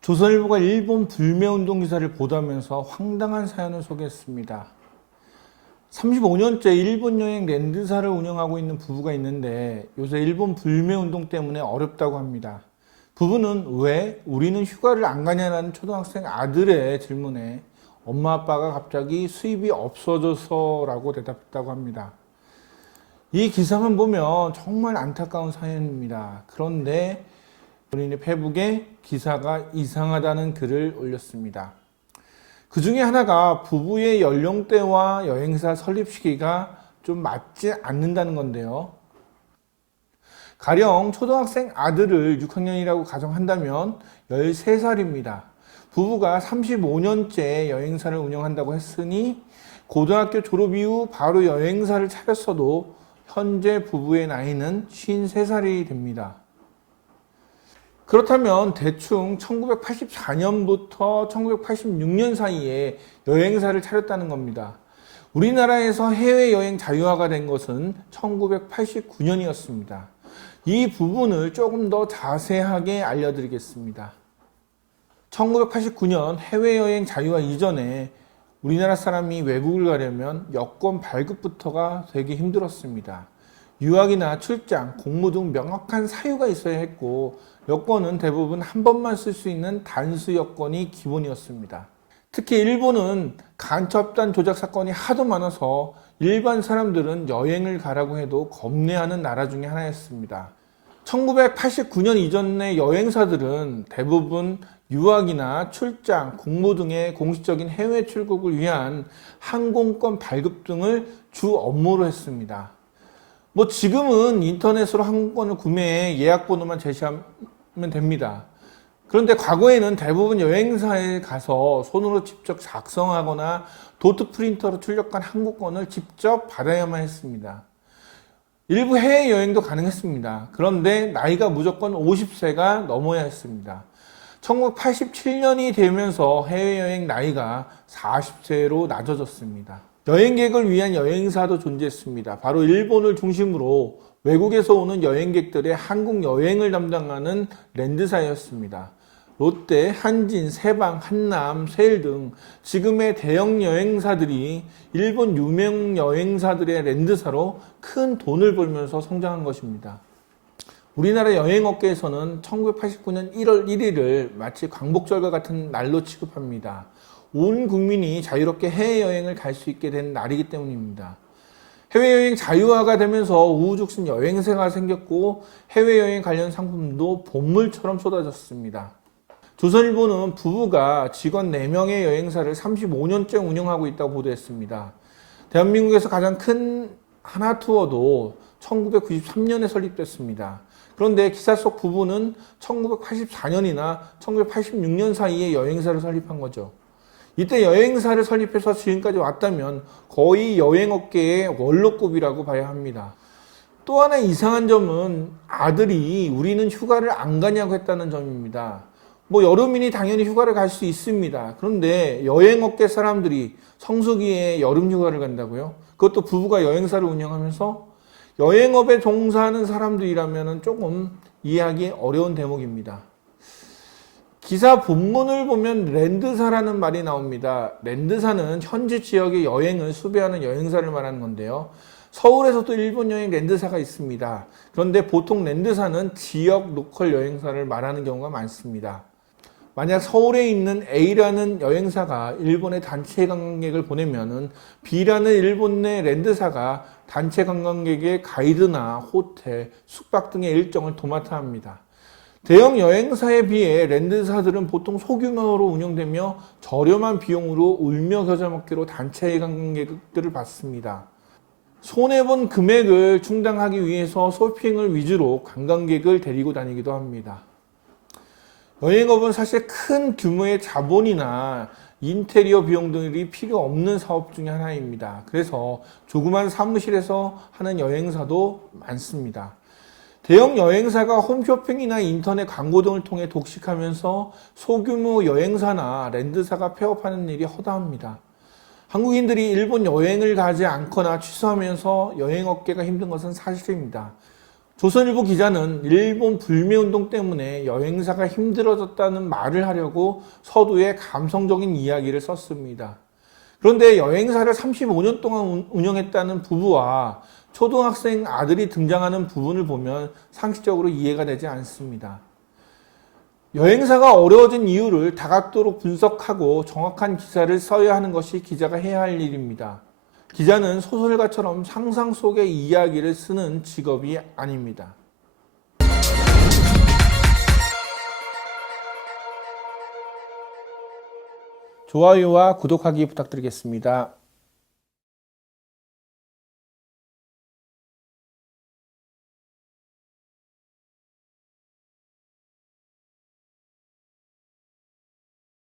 조선일보가 일본 불매운동 기사를 보도하면서 황당한 사연을 소개했습니다. 35년째 일본 여행 랜드사를 운영하고 있는 부부가 있는데 요새 일본 불매운동 때문에 어렵다고 합니다. 부부는 왜 우리는 휴가를 안 가냐라는 초등학생 아들의 질문에 엄마 아빠가 갑자기 수입이 없어져서 라고 대답했다고 합니다. 이 기사만 보면 정말 안타까운 사연입니다. 그런데 본인의 페북에 기사가 이상하다는 글을 올렸습니다. 그 중에 하나가 부부의 연령대와 여행사 설립 시기가 좀 맞지 않는다는 건데요. 가령 초등학생 아들을 6학년이라고 가정한다면 13살입니다. 부부가 35년째 여행사를 운영한다고 했으니 고등학교 졸업 이후 바로 여행사를 차렸어도 현재 부부의 나이는 53살이 됩니다. 그렇다면 대충 1984년부터 1986년 사이에 여행사를 차렸다는 겁니다. 우리나라에서 해외여행 자유화가 된 것은 1989년이었습니다. 이 부분을 조금 더 자세하게 알려드리겠습니다. 1989년 해외여행 자유화 이전에 우리나라 사람이 외국을 가려면 여권 발급부터가 되게 힘들었습니다. 유학이나 출장, 공무 등 명확한 사유가 있어야 했고 여권은 대부분 한 번만 쓸 수 있는 단수 여권이 기본이었습니다. 특히 일본은 간첩단 조작 사건이 하도 많아서 일반 사람들은 여행을 가라고 해도 겁내하는 나라 중에 하나였습니다. 1989년 이전의 여행사들은 대부분 유학이나 출장, 공무 등의 공식적인 해외 출국을 위한 항공권 발급 등을 주 업무로 했습니다. 지금은 인터넷으로 항공권을 구매해 예약번호만 제시하면 됩니다. 그런데 과거에는 대부분 여행사에 가서 손으로 직접 작성하거나 도트 프린터로 출력한 항공권을 직접 받아야만 했습니다. 일부 해외여행도 가능했습니다. 그런데 나이가 무조건 50세가 넘어야 했습니다. 1987년이 되면서 해외여행 나이가 40세로 낮아졌습니다. 여행객을 위한 여행사도 존재했습니다. 바로 일본을 중심으로 외국에서 오는 여행객들의 한국 여행을 담당하는 랜드사였습니다. 롯데, 한진, 세방, 한남, 세일 등 지금의 대형 여행사들이 일본 유명 여행사들의 랜드사로 큰 돈을 벌면서 성장한 것입니다. 우리나라 여행업계에서는 1989년 1월 1일을 마치 광복절과 같은 날로 취급합니다. 온 국민이 자유롭게 해외여행을 갈 수 있게 된 날이기 때문입니다. 해외여행 자유화가 되면서 우후죽순 여행사가 생겼고 해외여행 관련 상품도 본물처럼 쏟아졌습니다. 조선일보는 부부가 직원 4명의 여행사를 35년째 운영하고 있다고 보도했습니다. 대한민국에서 가장 큰 하나투어도 1993년에 설립됐습니다. 그런데 기사 속 부부는 1984년이나 1986년 사이에 여행사를 설립한 거죠. 이때 여행사를 설립해서 지금까지 왔다면 거의 여행업계의 원로급이라고 봐야 합니다. 또 하나 이상한 점은 아들이 우리는 휴가를 안 가냐고 했다는 점입니다. 여름이니 당연히 휴가를 갈 수 있습니다. 그런데 여행업계 사람들이 성수기에 여름 휴가를 간다고요? 그것도 부부가 여행사를 운영하면서 여행업에 종사하는 사람들이라면 조금 이해하기 어려운 대목입니다. 기사 본문을 보면 랜드사라는 말이 나옵니다. 랜드사는 현지 지역의 여행을 수배하는 여행사를 말하는 건데요. 서울에서도 일본 여행 랜드사가 있습니다. 그런데 보통 랜드사는 지역 로컬 여행사를 말하는 경우가 많습니다. 만약 서울에 있는 A라는 여행사가 일본에 단체 관광객을 보내면은 B라는 일본 내 랜드사가 단체 관광객의 가이드나 호텔, 숙박 등의 일정을 도맡아 합니다. 대형 여행사에 비해 랜드사들은 보통 소규모로 운영되며 저렴한 비용으로 울며 겨자 먹기로 단체 관광객들을 받습니다. 손해본 금액을 충당하기 위해서 쇼핑을 위주로 관광객을 데리고 다니기도 합니다. 여행업은 사실 큰 규모의 자본이나 인테리어 비용 등이 필요 없는 사업 중에 하나입니다. 그래서 조그만 사무실에서 하는 여행사도 많습니다. 대형 여행사가 홈쇼핑이나 인터넷 광고 등을 통해 독식하면서 소규모 여행사나 랜드사가 폐업하는 일이 허다합니다. 한국인들이 일본 여행을 가지 않거나 취소하면서 여행업계가 힘든 것은 사실입니다. 조선일보 기자는 일본 불매운동 때문에 여행사가 힘들어졌다는 말을 하려고 서두에 감성적인 이야기를 썼습니다. 그런데 여행사를 35년 동안 운영했다는 부부와 초등학생 아들이 등장하는 부분을 보면 상식적으로 이해가 되지 않습니다. 여행사가 어려워진 이유를 다각도로 분석하고 정확한 기사를 써야 하는 것이 기자가 해야 할 일입니다. 기자는 소설가처럼 상상 속의 이야기를 쓰는 직업이 아닙니다. 좋아요와 구독하기 부탁드리겠습니다.